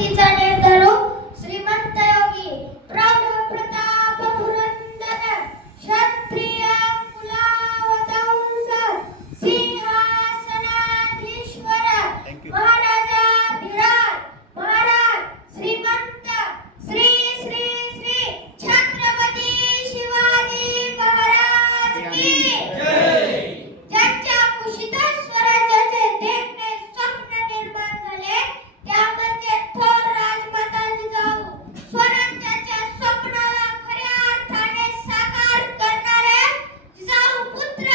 कीर्तीचा निर्धारू श्रीमंत योगी प्रौढ प्रताप पुरंदर क्षत्रिय कुलावतंस सिंहासनाधीश्वर महाराजाधिराज महाराज श्रीमंत श्री श्री श्री छत्रपती शिवाजी महाराज की जय। ज्यांच्या कुशीत स्वराज्याचे देखणे स्वप्न निर्माण झाले त्यामध्ये थोर राजमाता जिजाऊ स्वराज्याच्या स्वप्नाला खऱ्या अर्थाने साकार करणारे जिजाऊ पुत्र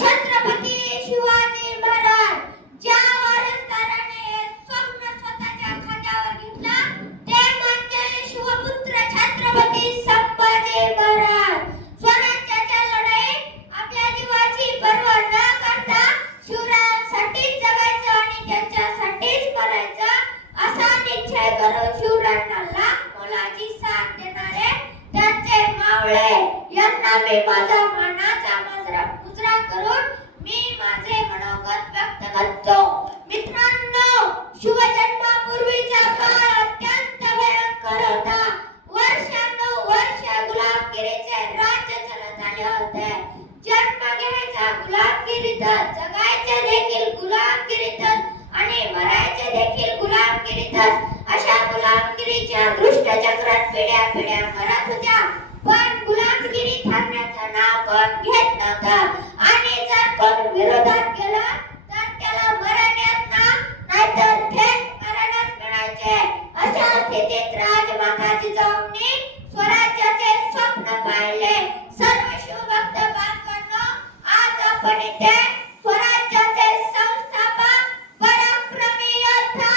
छत्रपती शिवाजी महाराज। ज्या वारसदाराने हे स्वप्न स्वतःच्या खांद्यावर घेतला ते म्हणजे शिवपुत्र छत्रपती संभाजी महाराज। स्वराज्याच्या लढाईत आपल्या जीवाची पर्वा न करता शिवरायांसाठी जगायचं आणि त्यांच्यासाठीच मरायचं असा निश्चय करून शिवरायांना लाख मोलाची साथ देणारे त्यांचे मावळे यांना मी माझा मानाचा मुजरा करून मी माझे मनोगत व्यक्त करतो। मित्रांनो, शिवजन्मापूर्वीचा काळ अत्यंत भयंकर होता। वर्ष गुलामगिरीचे राज्य चालत आले होते। जन्म घ्यायचा गुलामगिरीतच, जगायचे देखील गुलामगिरीतच आणि मरायचे देखील गुलामगिरीतच अशा गुलामगिरीच्या दुष्ट चक्रात पिढ्या मरत होत्या। पण गुलामगिरी थांबण्याचं नाव कोण घेत नव्हतं आणि जर कोण विरोधात गेलं तर त्याला मरण येत नाहीतर थेट मरणच मिळायचे। अशा स्थितीत राजमाता जिजाऊंनी स्वराज्याचे स्वप्न पाहिले। सर्व शिवभक्त बांधवांनो, आज आपण इथे स्वराज्याचे संस्थापक पराक्रमी योद्धा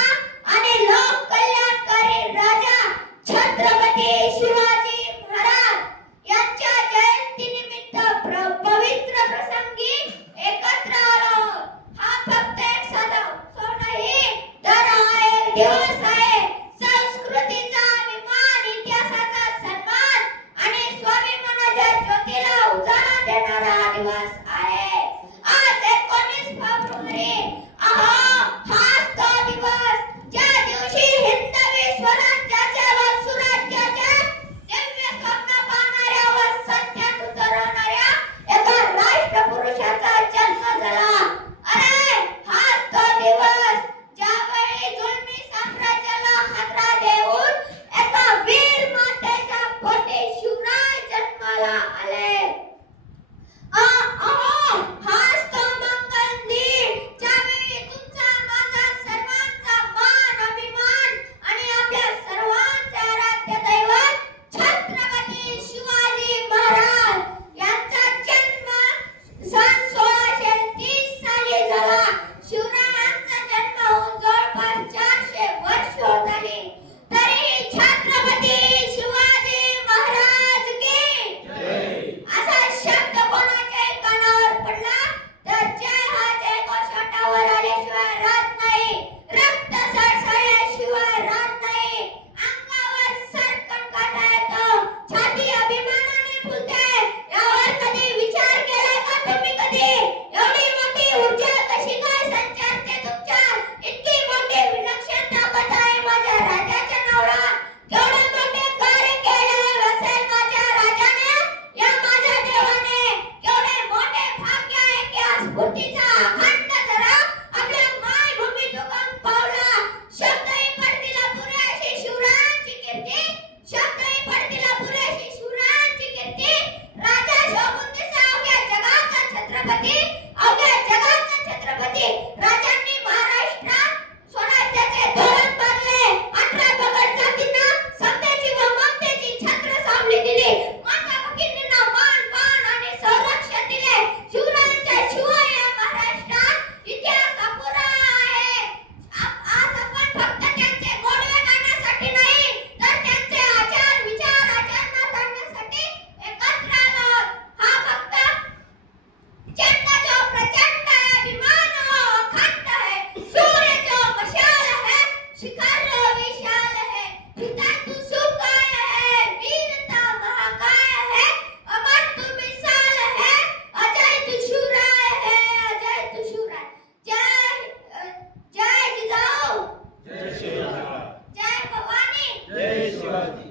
आणि लोक कल्याणकारी राजा छत्रपती शिवाजी महाराज यांच्या जयंतीनिमित्त पवित्र प्रसंगी एकत्र आलो। हा फक्त एक साधा उत्सव नाही, तर हा एक दिवस आहे संस्कृतीचा अभिमान, इतिहासाचा सन्मान आणि स्वाभिमानाच्या ज्योतीला उजाळा देणारा दिवस आहे। आज 19 फेब्रुवारी हाच तो दिवस ज्या दिवशी हिंदवी स्वराज्याचे व सुराज्याचे दिव्य स्वप्न पाहणाऱ्या व सत्यात उतरवणाऱ्या एका राष्ट्रपुरुषाचा जन्म झाला। अरे हाच तो दिवस ज्यावेळी जुलमी साम्राज्य जय शिवाजी.